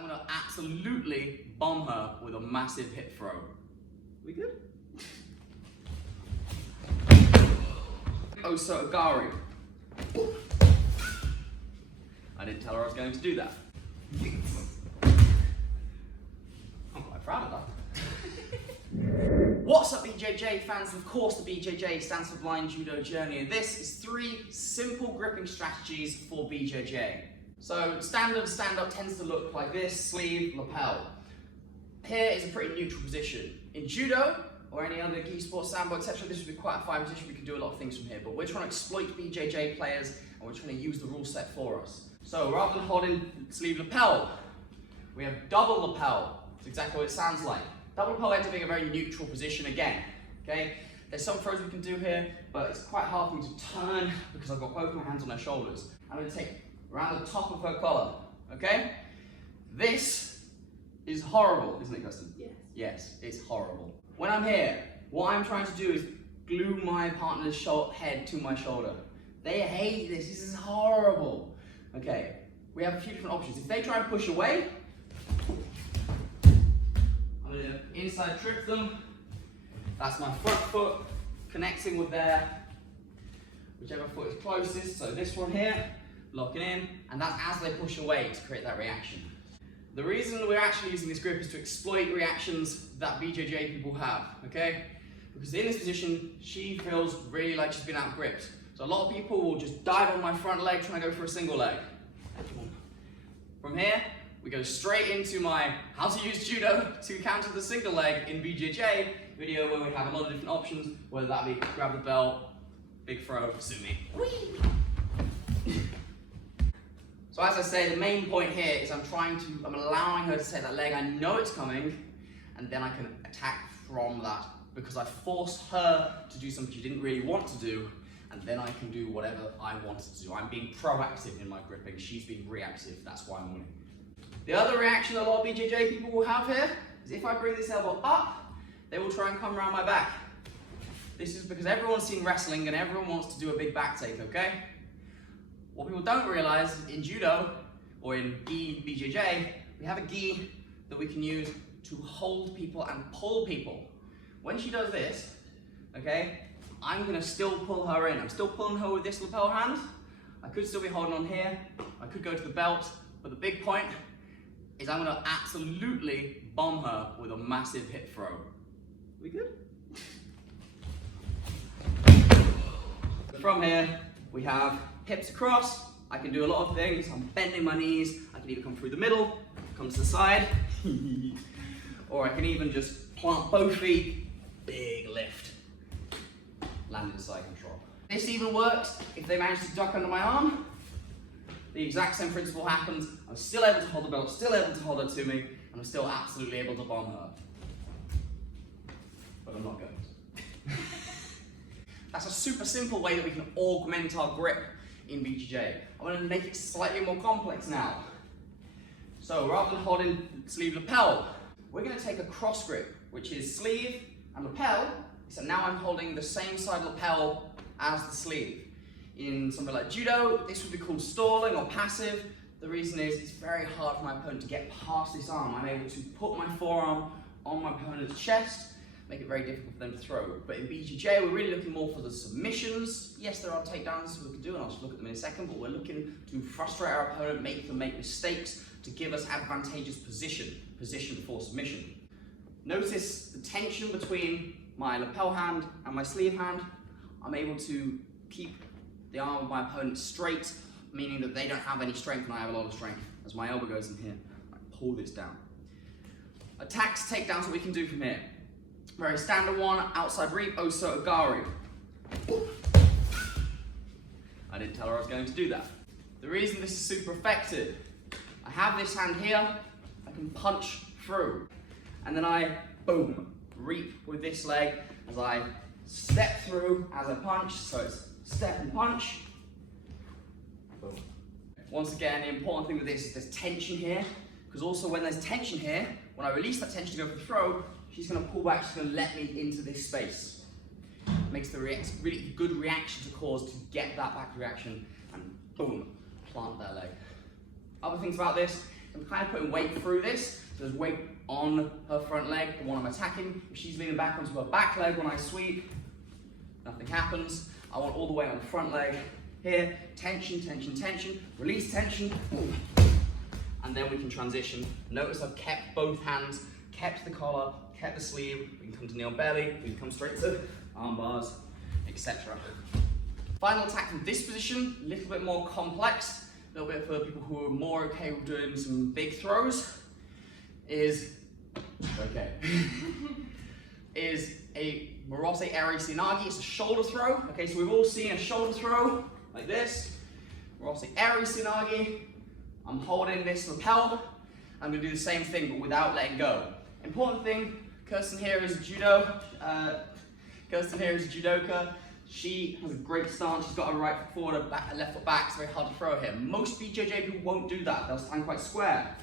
I'm going to absolutely bomb her with a massive hip throw. We good? Yoko-wakari. I didn't tell her I was going to do that. I'm quite proud of that. What's up, BJJ fans? Of course, the BJJ stands for Blind Judo Journey, and this is 3 simple gripping strategies for BJJ. So, standard stand-up tends to look like this: sleeve, lapel. Here is a pretty neutral position. In Judo, or any other gi sport, sambo, etc., this would be quite a fine position. We can do a lot of things from here, but we're trying to exploit BJJ players, and we're trying to use the rule set for us. So, rather than holding sleeve lapel, we have double lapel. It's exactly what it sounds like. Double lapel ends up being a very neutral position again. Okay? There's some throws we can do here, but it's quite hard for me to turn because I've got both my hands on her shoulders. I'm going to take around the top of her collar. Okay? This is horrible, isn't it, Kristen? Yes. Yes, it's horrible. When I'm here, what I'm trying to do is glue my partner's head to my shoulder. They hate this. This is horrible. Okay, we have a few different options. If they try and push away, I'm going to inside trip them. That's my front foot connecting with their whichever foot is closest. So this one here, locking in, and that's as they push away to create that reaction. The reason we're actually using this grip is to exploit reactions that BJJ people have, okay? Because in this position, she feels really like she's been out gripped. So a lot of people will just dive on my front leg trying to go for a single leg. From here, we go straight into my how to use judo to counter the single leg in BJJ video, where we have a lot of different options, whether that be grab the belt, big throw, Sumi. So as I say, the main point here is I'm allowing her to take that leg. I know it's coming, and then I can attack from that because I forced her to do something she didn't really want to do, and then I can do whatever I wanted to do. I'm being proactive in my gripping. She's being reactive. That's why I'm winning. The other reaction that a lot of BJJ people will have here is if I bring this elbow up, they will try and come around my back. This is because everyone's seen wrestling and everyone wants to do a big back take, okay? What people don't realize in judo or in gi BJJ, we have a gi that we can use to hold people and pull people. When she does this, okay, I'm gonna still pull her in. I'm still pulling her with this lapel hand. I could still be holding on here. I could go to the belt, but the big point is I'm gonna absolutely bomb her with a massive hip throw. We good? From here, we have hips across. I can do a lot of things. I'm bending my knees. I can either come through the middle, come to the side, or I can even just plant both feet, big lift, land in side control. This even works if they manage to duck under my arm. The exact same principle happens. I'm still able to hold the belt, still able to hold her to me, and I'm still absolutely able to bomb her. But I'm not going to. That's a super simple way that we can augment our grip in BJJ. I'm going to make it slightly more complex now. So rather than holding sleeve lapel, we're going to take a cross grip, which is sleeve and lapel. So now I'm holding the same side lapel as the sleeve. In something like judo, this would be called stalling or passive. The reason is it's very hard for my opponent to get past this arm. I'm able to put my forearm on my opponent's chest, make it very difficult for them to throw. But in BJJ, we're really looking more for the submissions. Yes, there are takedowns we can do, and I'll just look at them in a second, but we're looking to frustrate our opponent, make them make mistakes, to give us advantageous position for submission. Notice the tension between my lapel hand and my sleeve hand. I'm able to keep the arm of my opponent straight, meaning that they don't have any strength and I have a lot of strength. As my elbow goes in here, I pull this down. Attacks, takedowns, what we can do from here. Very standard one, outside reap, Yoko-wakari. I didn't tell her I was going to do that. The reason this is super effective, I have this hand here, I can punch through, and then I, boom, reap with this leg as I step through as I punch, so it's step and punch, boom. Once again, the important thing with this is there's tension here, because also when there's tension here, when I release that tension to go for the throw, she's going to pull back, she's going to let me into this space. It makes the really good reaction to cause to get that back reaction and boom, plant their leg. Other things about this, I'm kind of putting weight through this. So there's weight on her front leg, the one I'm attacking. If she's leaning back onto her back leg when I sweep, nothing happens. I want all the weight on the front leg. Here, tension, tension, tension, release tension, and then we can transition. Notice I've kept both hands, kept the collar, kept the sleeve. We can come to knee on belly, we can come straight to arm bars, etc. Final attack from this position, a little bit more complex, a little bit for people who are more okay with doing some big throws, is a Morote Eri Sinagi. It's a shoulder throw. Okay, so we've all seen a shoulder throw like this. Morote Eri Sinagi. I'm holding this lapel. I'm going to do the same thing, but without letting go. Important thing, Kirsten here is judo. Kirsten here is a judoka. She has a great stance. She's got her right foot forward, a left foot back. It's very hard to throw here. Most BJJ people won't do that. They'll stand quite square,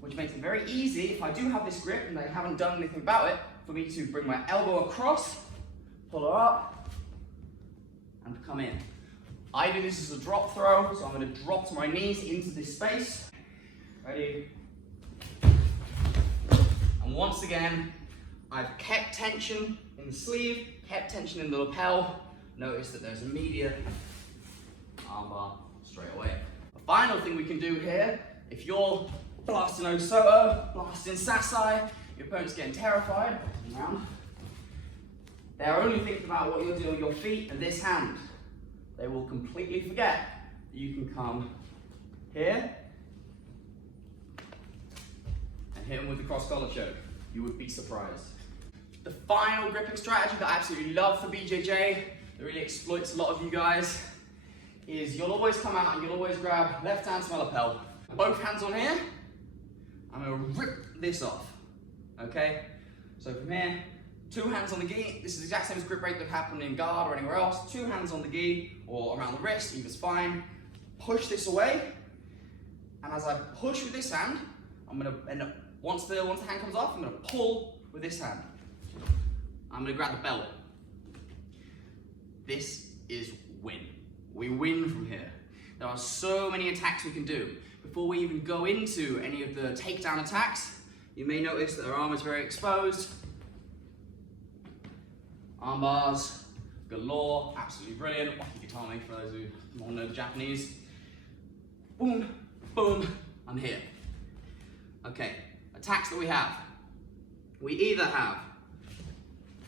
which makes it very easy, if I do have this grip and I haven't done anything about it, for me to bring my elbow across, pull her up, and come in. I do this as a drop throw, so I'm going to drop to my knees into this space. Ready? And once again, I've kept tension in the sleeve, kept tension in the lapel. Notice that there's immediate armbar straight away. The final thing we can do here, if you're blasting Osoto, blasting Sasai, your opponent's getting terrified, they're only thinking about what you're doing with your feet and this hand. They will completely forget that you can come here and hit them with the cross collar choke. You would be surprised. The final gripping strategy that I absolutely love for BJJ, that really exploits a lot of you guys, is you'll always come out and you'll always grab left hand to my lapel. Both hands on here. I'm going to rip this off, okay? So from here, 2 hands on the gi. This is the exact same as grip break that happened in guard or anywhere else. 2 hands on the gi or around the wrist, either's fine. Push this away, and as I push with this hand, I'm going to end up, once the hand comes off, I'm going to pull with this hand. I'm going to grab the belt. This is win. We win from here. There are so many attacks we can do. Before we even go into any of the takedown attacks, you may notice that our arm is very exposed. Arm bars, galore, absolutely brilliant. Wakikitame for those who don't know the Japanese. Boom, boom, I'm here. Okay, attacks that we have. We either have,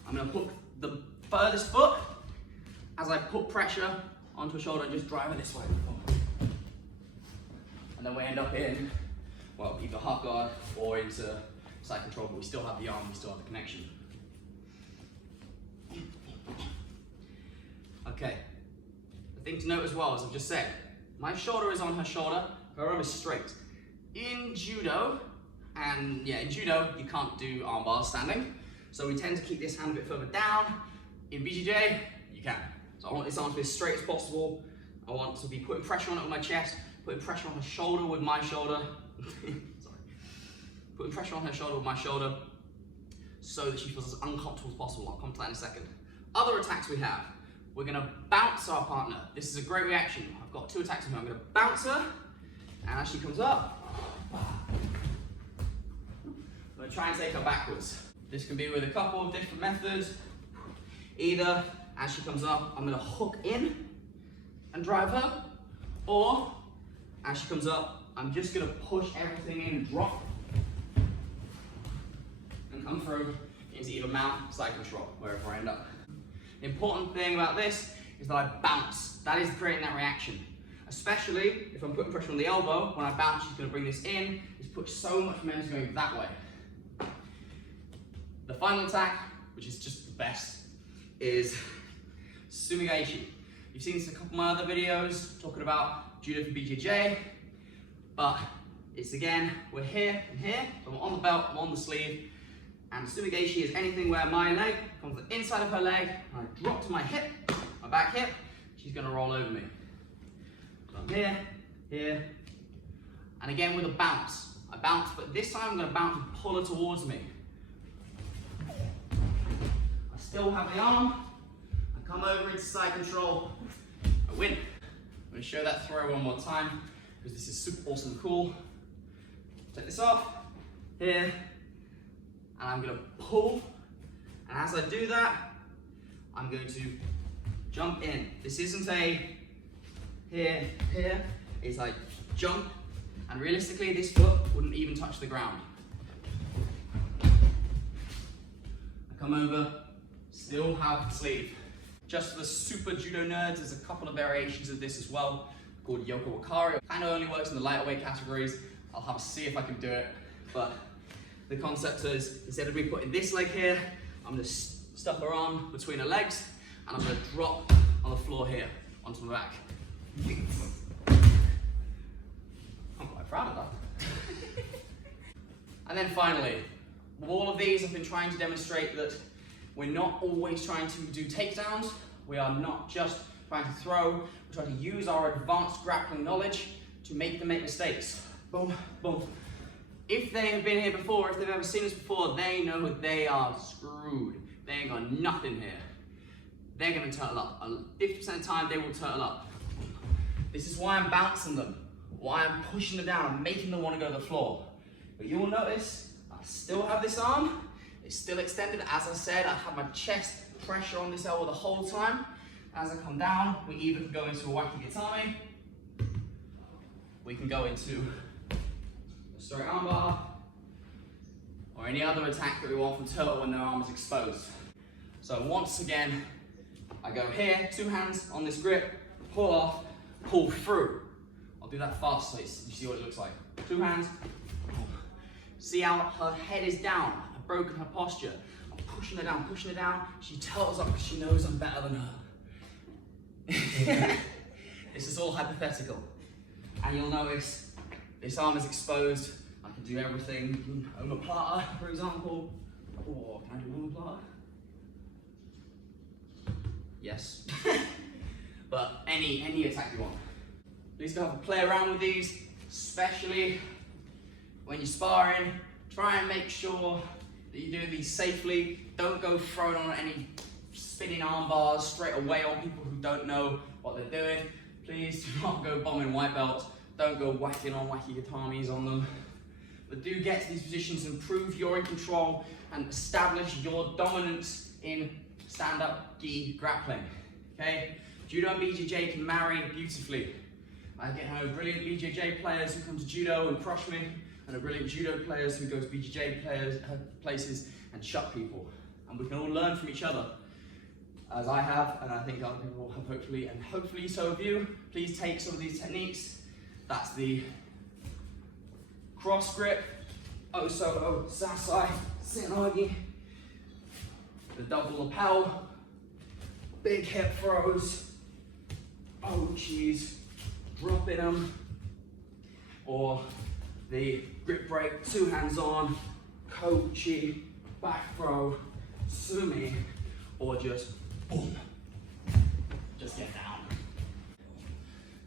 I'm going to hook the furthest foot as I put pressure onto a shoulder and just drive it this way. And then we end up in, well, either half guard or into side control, but we still have the arm, we still have the connection. Okay, the thing to note as well, as I've just said, my shoulder is on her shoulder, her arm is straight. In judo, and yeah, in judo, you can't do arm bars standing, so we tend to keep this hand a bit further down. In BJJ, you can. So I want this arm to be as straight as possible. I want to be putting pressure on it with my chest, putting pressure on her shoulder with my shoulder. Sorry. Putting pressure on her shoulder with my shoulder so that she feels as uncomfortable as possible. I'll come to that in a second. Other attacks we have. We're going to bounce our partner. This is a great reaction. I've got 2 attacks in here. I'm going to bounce her, and as she comes up, I'm going to try and take her backwards. This can be with a couple of different methods. Either as she comes up, I'm going to hook in and drive her, or as she comes up, I'm just going to push everything in and drop and come through into either mount, side control, wherever I end up. The important thing about this is that I bounce. That is creating that reaction. Especially if I'm putting pressure on the elbow, when I bounce, she's going to bring this in. It's put so much momentum going that way. The final attack, which is just the best, is Sumi-gaeshi. You've seen this in a couple of my other videos talking about judo for BJJ, but it's again, we're here and here, so I'm on the belt, I'm on the sleeve, and Sumi-gaeshi is anything where my leg comes to the inside of her leg, and I drop to my hip, my back hip, she's going to roll over me. So I'm here, here, and again with a bounce. I bounce, but this time I'm going to bounce and pull her towards me. I still have the arm, I come over into side control, I win. I'm going to show that throw one more time, because this is super awesome and cool. Take this off, here, and I'm gonna pull, and as I do that, I'm going to jump in. This isn't a here, it's like jump, and realistically this foot wouldn't even touch the ground. I come over, still have the sleeve. Just for the super judo nerds, there's a couple of variations of this as well, called Yoko-wakari. Kind of only works in the lighter weight categories. I'll have to see if I can do it, but the concept is, instead of me putting this leg here, I'm gonna stuff her arm between her legs, and I'm gonna drop on the floor here, onto my back. I'm quite proud of that. And then finally, with all of these, I've been trying to demonstrate that we're not always trying to do takedowns. We are not just trying to throw. We're trying to use our advanced grappling knowledge to make them make mistakes. Boom, boom. If they have been here before, if they've ever seen us before, they know they are screwed. They ain't got nothing here. They're gonna turtle up. 50% of the time, they will turtle up. This is why I'm bouncing them, why I'm pushing them down, I'm making them want to go to the floor. But you will notice, I still have this arm. It's still extended. As I said, I have my chest pressure on this elbow the whole time. As I come down, we either can go into a waki-gatame, we can go into a straight armbar, or any other attack that we want from turtle when their arm is exposed. So once again, I go here, 2 hands on this grip, pull off, pull through. I'll do that fast so you see what it looks like. 2 hands, pull. See how her head is down. I've broken her posture. I'm pushing her down, pushing her down. She turtles up because she knows I'm better than her. This is all hypothetical. And you'll notice this arm is exposed. I can do everything. Omoplata, for example. Or can I do omoplata? Yes. But any attack you want. Please go have a play around with these, especially when you're sparring. Try and make sure that you're doing these safely. Don't go throwing on any spinning arm bars straight away on people who don't know what they're doing. Please do not go bombing white belts. Don't go whacking on waki-gatames on them. But do get to these positions and prove you're in control and establish your dominance in stand-up gi grappling. Okay? Judo and BJJ can marry beautifully. I know brilliant BJJ players who come to judo and crush me, and a brilliant judo players who go to BJJ places and shut people. And we can all learn from each other, as I have, and I think other people have hopefully, and hopefully so have you. Please take some of these techniques. That's the cross grip, Osoto, Sasai, Senagi, the double lapel, big hip throws, oh geez, dropping them, or the grip break, 2 hands on, kochi, back throw, sumi, or just boom, just get down.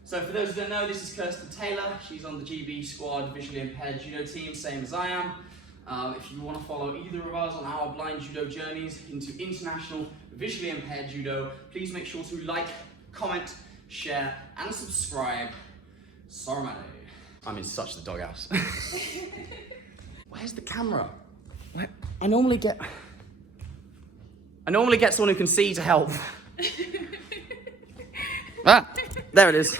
So for those who don't know, this is Kirsten Taylor. She's on the GB squad visually impaired judo team, same as I am. If you want to follow either of us on our blind judo journeys into international visually impaired judo, please make sure to like, comment, share, and subscribe. Sormade. I'm in such the doghouse. Where's the camera? I normally get someone who can see to help. Ah, there it is.